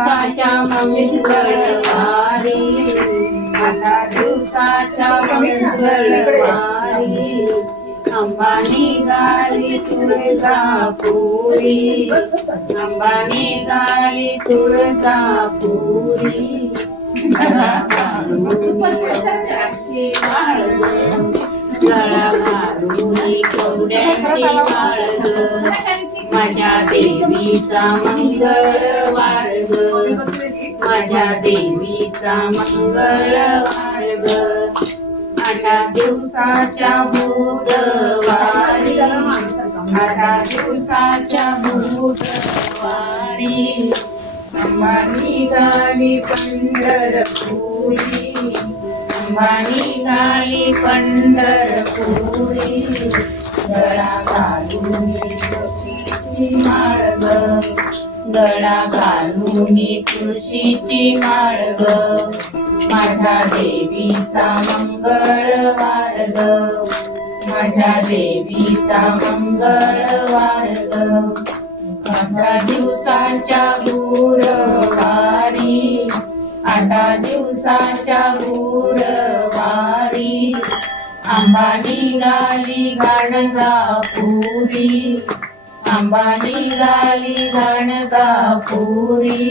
दिवसाच्या मंगळवारी 8 दिवसाच्या मंगळवारी अंबा निघाली तुळजापुरी अंबा निघाली तुळजापुरी गळा घालूनी गळा घालूनी कोंड्याची माळ ग माझ्या देवीचा मंगळवार ग माझ्या देवीचा मंगळवार ग 8 दिवसाच्या बुधवारी 8 दिवसाच्या बुधवारी अंबा निघाली पंढरपुरी अंबा निघाली पंढरपुरी गळा घालूनी तुळशीची माळ ग गळा घालूनी तुळशीची माळ ग माझ्या देवीचा मंगळवार ग माझ्या देवीचा मंगळवार ग 8 दिवसाच्या गुरुवारी 8 दिवसाच्या गुरुवारी अंबा निघाली गाणगापुरी अंबा निघाली गाणगापुरी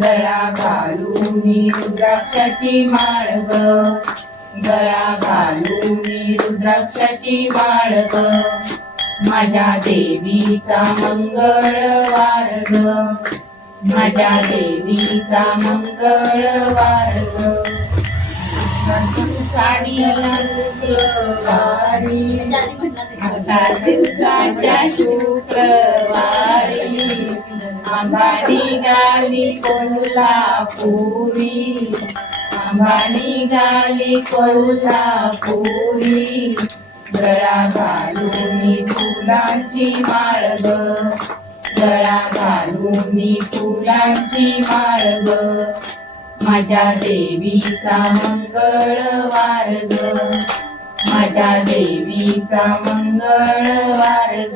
गळा घालूनी रुद्राक्षाची माळ ग गळा घालूनी रुद्राक्षाची माळ ग माझ्या देवीचा मंगळवार ग माझ्या देवीचा मंगळवार ग दिवसाच्या शुक्रवारी अंबा निघाली कोल्हापुरी अंबा निघाली कोल्हापुरी गळा घालूनी फुलांची माळ ग गळा घालूनी फुलांची माळ ग माझ्या देवीचा मंगळवार ग माझ्या देवीचा मंगळवार ग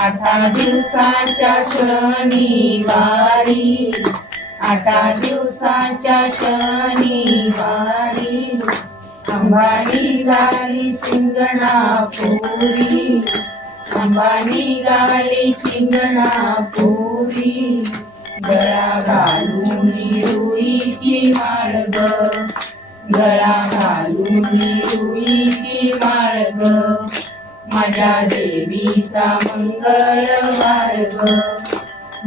8 दिवसाच्या शनिवारी 8 दिवसाच्या शनिवारी अंबा निघाली शिंगणापुरी अंबा निघाली शिंगणापुरी गळा घालूनी रुईची माळ ग गळा घालूनी रुईची माळ ग माझ्या देवीचा मंगळवार ग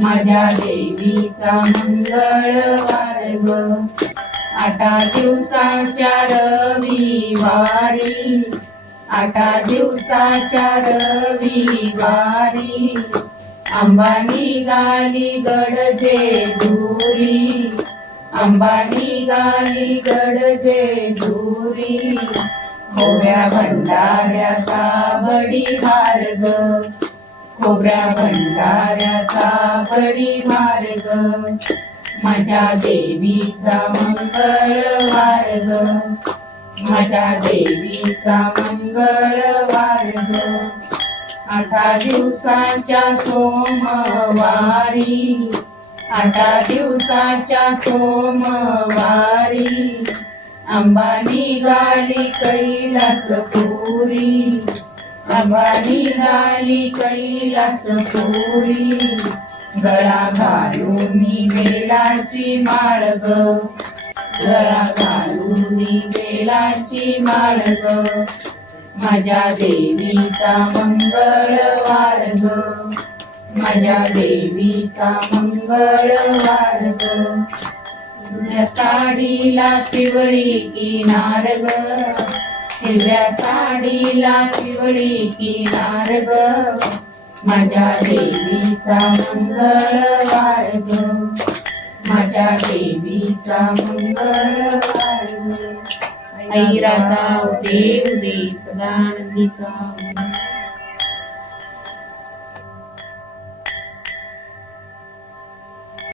माझ्या देवीचा मंगळवार ग 8 दिवसाच्या रविवारी 8 दिवसाच्या रविवारी अंबा निघाली गडजेजुरी अंबा निघाली गडजेजुरी खोब्या भंडाऱ्याचा बडीहार ग खोब्या भंडाऱ्याचा बडीहार ग माझ्या देवीचा मंगळवार ग माझ्या देवीचा मंगळवार ग 8 दिवसाच्या सोमवारी 8 दिवसाच्या सोमवारी अंबा निघाली कैलासपुरी अंबा निघाली कैलासपुरी गळा घालूनी बेलाची माळ ग गळा घालूनी बेलाची माळ ग माझ्या देवीचा मंगळवार ग माझ्या देवीचा मंगळवार ग हिरव्या साडीला पिवळी किनार ग हिरव्या साडीला पिवळी किनार ग माझ्या देवीचा मंगळवार ग माझ्या देवीचा मंगळवार ग ऐराचा देव दे सदानंदीचा